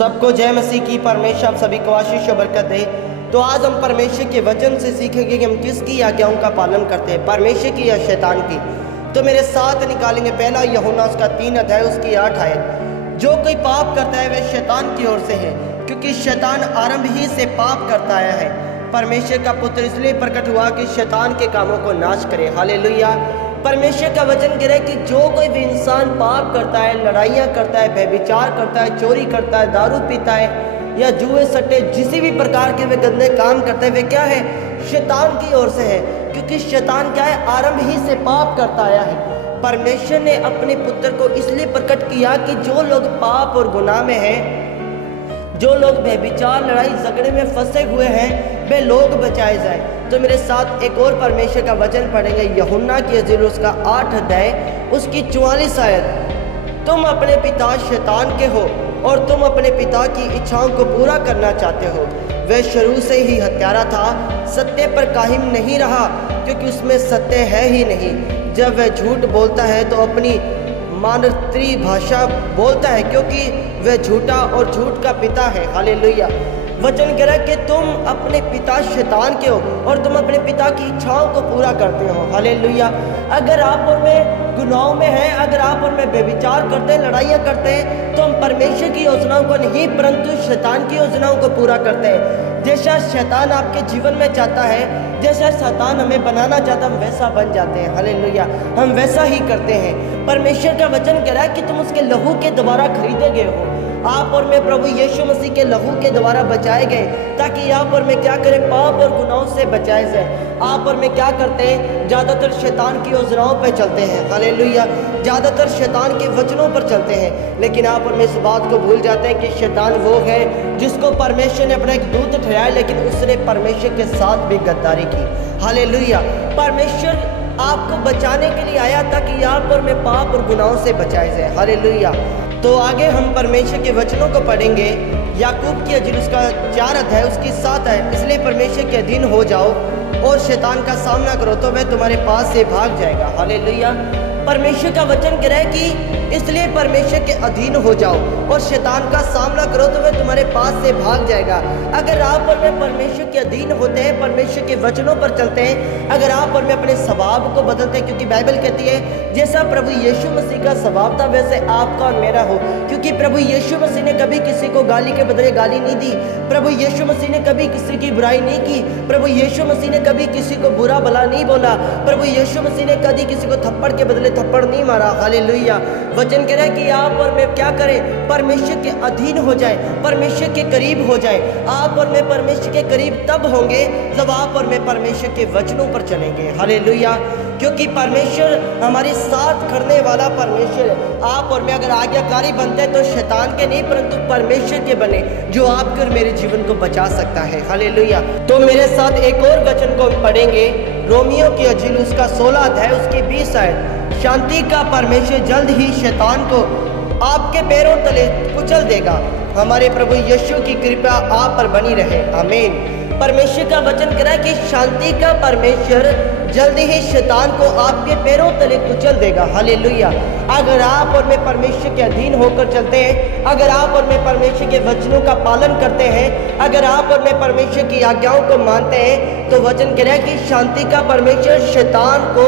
सबको जय मसीह की। परमेश्वर आप सभी को आशीष और बरकत दे। तो आज हम परमेश्वर के वचन से सीखेंगे कि हम किसकी आज्ञाओं का पालन करते हैं, परमेश्वर की या शैतान की। तो मेरे साथ निकालेंगे पहला यूहन्ना उसका 3 अध्याय उसकी 8 आयत। जो कोई पाप करता है वह शैतान की ओर से है, क्योंकि शैतान आरंभ ही से पाप करता आया है। परमेश्वर का पुत्र इसलिए प्रकट हुआ कि शैतान के कामों को नाश करे। हालेलुया। परमेश्वर का वचन कह रहा है कि जो कोई भी इंसान पाप करता है, लड़ाइयाँ करता है, व्यभिचार करता है, चोरी करता है, दारू पीता है या जुए सट्टे जिसी भी प्रकार के वे गंदे काम करते हैं, वे क्या है? शैतान की ओर से है, क्योंकि शैतान क्या है? आरंभ ही से पाप करता आया है। परमेश्वर ने अपने पुत्र को इसलिए प्रकट किया कि जो लोग पाप और गुनाह में हैं, जो लोग व्यभिचार लड़ाई झगड़े में फंसे हुए हैं, वे लोग बचाए जाए। तो मेरे साथ एक और परमेश्वर का वचन पढ़ेंगे, यूहन्ना की इंजील उसका 8 अध्याय उसकी 44 आयत। तुम अपने पिता शैतान के हो और तुम अपने पिता की इच्छाओं को पूरा करना चाहते हो। वह शुरू से ही हत्यारा था, सत्य पर कायम नहीं रहा, क्योंकि उसमें सत्य है ही नहीं। जब वह झूठ बोलता है तो अपनी मानवती भाषा बोलता है, क्योंकि वह झूठा और झूठ का पिता है। हालेलुया। वचन कह रहा है कि तुम अपने पिता शैतान के हो और तुम अपने पिता की इच्छाओं को पूरा करते हो। हालेलुया। अगर आप और मैं गुनाहों में हैं, अगर आप और मैं व्यभिचार करते हैं, लड़ाइयाँ करते हैं, तो हम परमेश्वर की योजनाओं को नहीं परंतु शैतान की योजनाओं को पूरा करते हैं। जैसा शैतान आपके जीवन में चाहता है, जैसा शैतान हमें बनाना चाहता है, हम वैसा बन जाते हैं। हालेलुया। हम वैसा ही करते हैं। परमेश्वर का वचन कह रहा है कि तुम उसके लहू के द्वारा खरीदे गए हो। आप और मैं प्रभु यीशु मसीह के लहू के द्वारा बचाए गए, ताकि आप और मैं क्या करें? पाप और गुनाहों से बचाए जाए। आप और मैं क्या करते हैं? ज़्यादातर शैतान की योजनाओं पर चलते हैं। हालेलुया। ज़्यादातर शैतान के वचनों पर चलते हैं, लेकिन आप और मैं इस बात को भूल जाते हैं कि शैतान वो है जिसको परमेश्वर ने अपना एक दूत ठहराया, लेकिन उसने परमेश्वर के साथ भी गद्दारी की। हालेलुया। परमेश्वर आपको बचाने के लिए आया ताकि आप और मैं पाप और गुनाहों से बचाए जाए। हालेलुया। तो आगे हम परमेश्वर के वचनों को पढ़ेंगे। याकूब की इंजील उसका 4 अध्याय उसकी 7 है। इसलिए परमेश्वर के अधीन हो जाओ और शैतान का सामना करो, तो वह तुम्हारे पास से भाग जाएगा। हालेलुया। परमेश्वर का वचन कह रहा है कि इसलिए परमेश्वर के अधीन हो जाओ और शैतान का सामना करो, तो वह तुम्हारे पास से भाग जाएगा। अगर आप और मैं परमेश्वर के अधीन होते हैं, परमेश्वर के वचनों पर चलते हैं, अगर आप और मैं अपने स्वभाव को बदलते हैं, क्योंकि बाइबल कहती है जैसा प्रभु यीशु मसीह का स्वभाव था वैसे आपका और मेरा हो। क्योंकि प्रभु यीशु मसीह ने कभी किसी को गाली के बदले गाली नहीं दी। प्रभु यीशु मसीह ने कभी किसी की बुराई नहीं की। प्रभु यीशु मसीह ने कभी किसी को बुरा भला नहीं बोला। प्रभु यीशु मसीह ने कभी किसी को थप्पड़ के बदले थप्पड़ नहीं मारा। हालेलुया। वचन कह रहा है कि आप और मैं क्या करें? परमेश्वर के अधीन हो जाए, परमेश्वर के करीब हो जाए। आप और मैं परमेश्वर के करीब तब होंगे जब आप और मैं परमेश्वर के वचनों पर चलेंगे। हालेलुया। क्योंकि परमेश्वर हमारे साथ करने वाला परमेश्वर है। आप और मैं अगर आज्ञाकारी बनते हैं तो शैतान के नहीं परंतु परमेश्वर के बने, जो आपके और मेरे जीवन को बचा सकता है। हालेलुया। तो मेरे साथ एक और वचन को हम पढ़ेंगे, रोमियो की इंजील उसका 16 अध्याय उसकी 20 आयत। शांति का परमेश्वर जल्द ही शैतान को आपके पैरों तले कुचल देगा। हमारे प्रभु यीशु की कृपा आप पर बनी रहे। आमीन। परमेश्वर का वचन कह रहा है कि शांति का परमेश्वर जल्दी ही शैतान को आपके पैरों तले कुचल देगा। हालेलुया। अगर आप और मैं परमेश्वर के अधीन होकर चलते हैं, अगर आप और मैं परमेश्वर के वचनों का पालन करते हैं, अगर आप और मैं परमेश्वर की आज्ञाओं को मानते हैं, तो वचन कह रहा है कि शांति का परमेश्वर शैतान को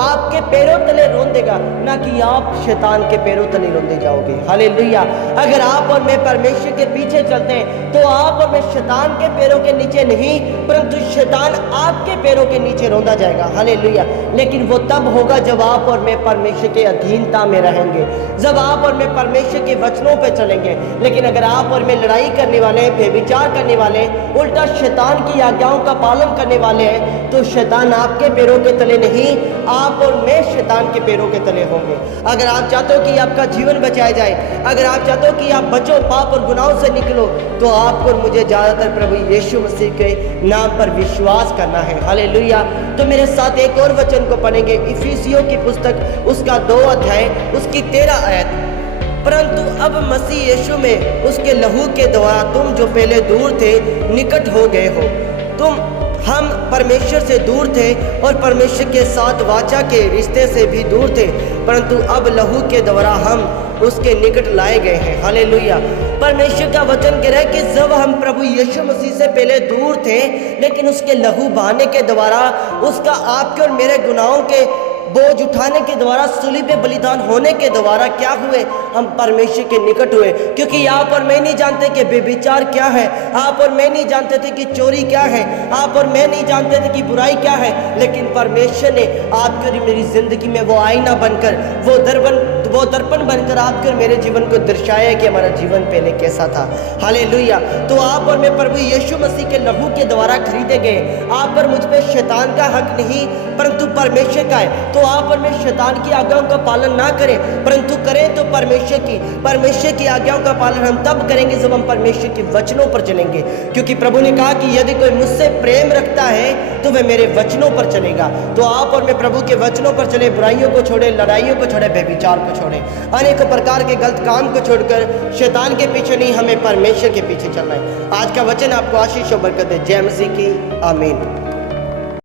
आपके पैरों तले रोन देगा, ना कि आप शैतान के पैरों तले रोंदे जाओगे। हालेलुया। अगर आप और मैं परमेश्वर के पीछे चलते हैं, तो आप और मैं शैतान के पैरों के नीचे नहीं परंतु शैतान आपके पैरों के नीचे रोंदा जाएगा। हालेलुया। लेकिन वो तब होगा जब आप और मैं परमेश्वर के अधीनता में रहेंगे, जब आप और मैं परमेश्वर के वचनों पर चलेंगे। लेकिन अगर आप और मैं लड़ाई करने वाले हैं, व्यभिचार करने वाले हैं, उल्टा शैतान की आज्ञाओं का पालन करने वाले हैं, तो शैतान आपके पैरों के तले नहीं, आप और मैं शैतान के पैरों के तले होंगे। अगर आप चाहते हो कि आपका जीवन बचाया जाए, अगर आप चाहते हो कि आप बचो, पाप और गुनाहों से निकलो, तो आपको और मुझे ज़्यादातर प्रभु यीशु मसीह के नाम पर विश्वास करना है। हालेलुया। तो मेरे साथ एक और वचन को पढ़ेंगे, इफिसियों की पुस्तक उसका 2 अध्याय उसकी 13 आयत। परंतु अब मसीह यीशु में उसके लहू के द्वारा तुम जो पहले दूर थे निकट हो गए हो। हम परमेश्वर से दूर थे और परमेश्वर के साथ वाचा के रिश्ते से भी दूर थे। परंतु अब लहू के द्वारा हम उसके निकट लाए गए हैं। हालेलुया। परमेश्वर का वचन कह रहा है कि जब हम प्रभु यीशु मसीह से पहले दूर थे, लेकिन उसके लहू बहाने के द्वारा, उसका आपके और मेरे गुनाहों के बोझ उठाने के द्वारा, सूली पे बलिदान होने के द्वारा क्या हुए, हम परमेश्वर के निकट हुए। क्योंकि आप और मैं नहीं जानते कि बेविचार क्या है, आप और मैं नहीं जानते थे कि चोरी क्या है, आप और मैं नहीं जानते थे कि बुराई क्या है, लेकिन परमेश्वर ने आपकी और मेरी जिंदगी में वो आईना बनकर, वो दर्पण बनकर आपके और मेरे जीवन को दर्शाया कि हमारा जीवन पहले कैसा था। हालेलुया। तो आप और मैं प्रभु यीशु मसीह के लहू के द्वारा खरीदे गए। आप पर मुझ पे शैतान का हक नहीं, परंतु परमेश्वर का है। तो आप और मैं शैतान की आज्ञाओं का पालन ना करें, परंतु करें तो परमेश्वर की आज्ञाओं का पालन हम तब करेंगे जब हम परमेश्वर के वचनों पर चलेंगे। क्योंकि प्रभु ने कहा कि यदि कोई मुझसे प्रेम रखता है तो वह मेरे वचनों पर चलेगा। तो आप और मैं प्रभु के वचनों पर चले, बुराइयों को छोड़े, लड़ाइयों को छोड़े, व्यभिचार को छोड़े, अनेकों प्रकार के गलत काम को छोड़कर शैतान के पीछे नहीं, हमें परमेश्वर के पीछे चलना है। आज का वचन आपको आशीष और बरकत दे। जय मसीह की। आमीन।